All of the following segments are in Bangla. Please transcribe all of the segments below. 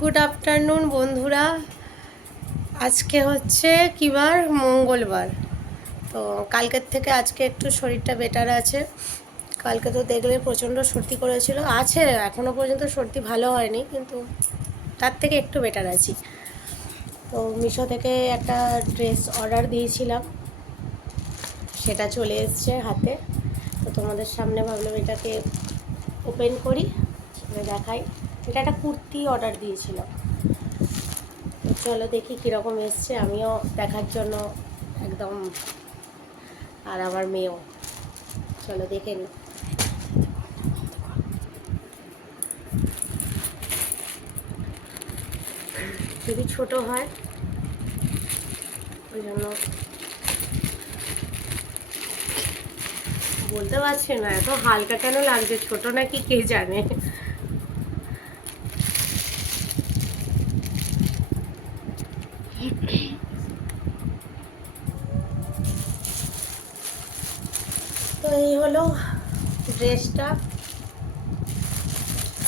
গুড আফটারনুন বন্ধুরা। আজকে হচ্ছে কি বার? মঙ্গলবার। তো কালকের থেকে আজকে একটু শরীরটা বেটার আছে। কালকে তো দেখলে প্রচণ্ড সর্দি করেছিল, আছে এখনও পর্যন্ত সর্দি ভালো হয়নি, কিন্তু তার থেকে একটু বেটার আছি। তো মিশো থেকে একটা ড্রেস অর্ডার দিয়েছিলাম, সেটা চলে এসছে হাতে। তো তোমাদের সামনে ভাবলাম এটাকে ওপেন করি, দেখাই। এটা একটা কুর্তি অর্ডার দিয়েছিলাম, চলো দেখি কীরকম এসছে, আমিও দেখার জন্য একদম, আর আমার মেয়েও। চলো দেখে নিই। যদি ছোট হয় ওই জন্য বলতে পারছি না, এত হালকা কেন লাগছে, ছোট নাকি কে জানে। তো এই হলো ড্রেসটা,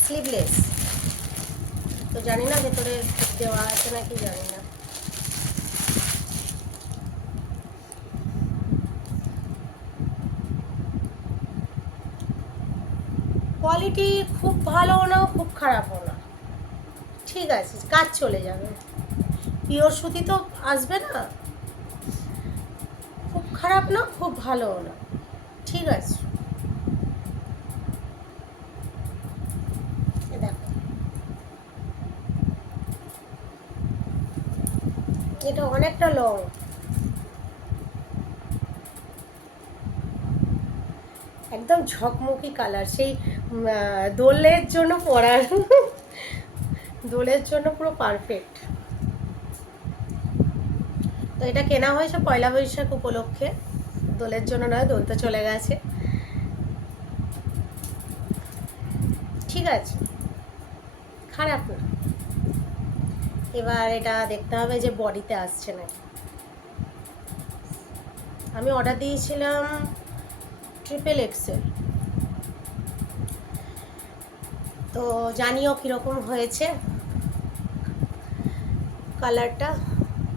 স্লিভলেস। তো জানি না ভেতরে দেওয়া আছে নাকি, জানি না। কোয়ালিটি খুব ভালো না, খুব খারাপও না, ঠিক আছে, কাজ চলে যাবে। পিওর সুতি তো আসবে না, খুব খারাপ না খুব ভালোও না, ঠিক আছে। দেখো, এটা অনেকটা লং, একদম ঝকমকি কালার, সেই দোলের জন্য পরার দোলের জন্য পুরো পারফেক্ট। তো এটা কেনা হয়েছে পয়লা বৈশাখ উপলক্ষে, দোলের জন্য নয়, দোল তো চলে গেছে, ঠিক আছে, খারাপ না। এবার এটা দেখতে হবে যে বডিতে আসছে নাকি। আমি অর্ডার দিয়েছিলাম XXL, তো জানিও কীরকম হয়েছে।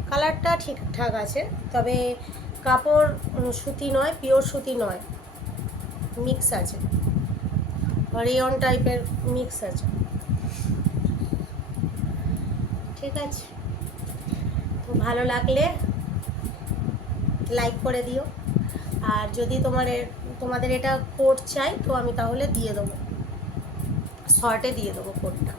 কালারটা ঠিকঠাক আছে, তবে কাপড় সুতি নয়, পিওর সুতি নয়, মিক্স আছে, রেয়ন টাইপের মিক্স আছে, ঠিক আছে। তো ভালো লাগলে লাইক করে দিও, আর যদি তোমাদের এটা কোড চাই তো আমি তাহলে দিয়ে দেবো, শর্টে দিয়ে দেবো কোডটা।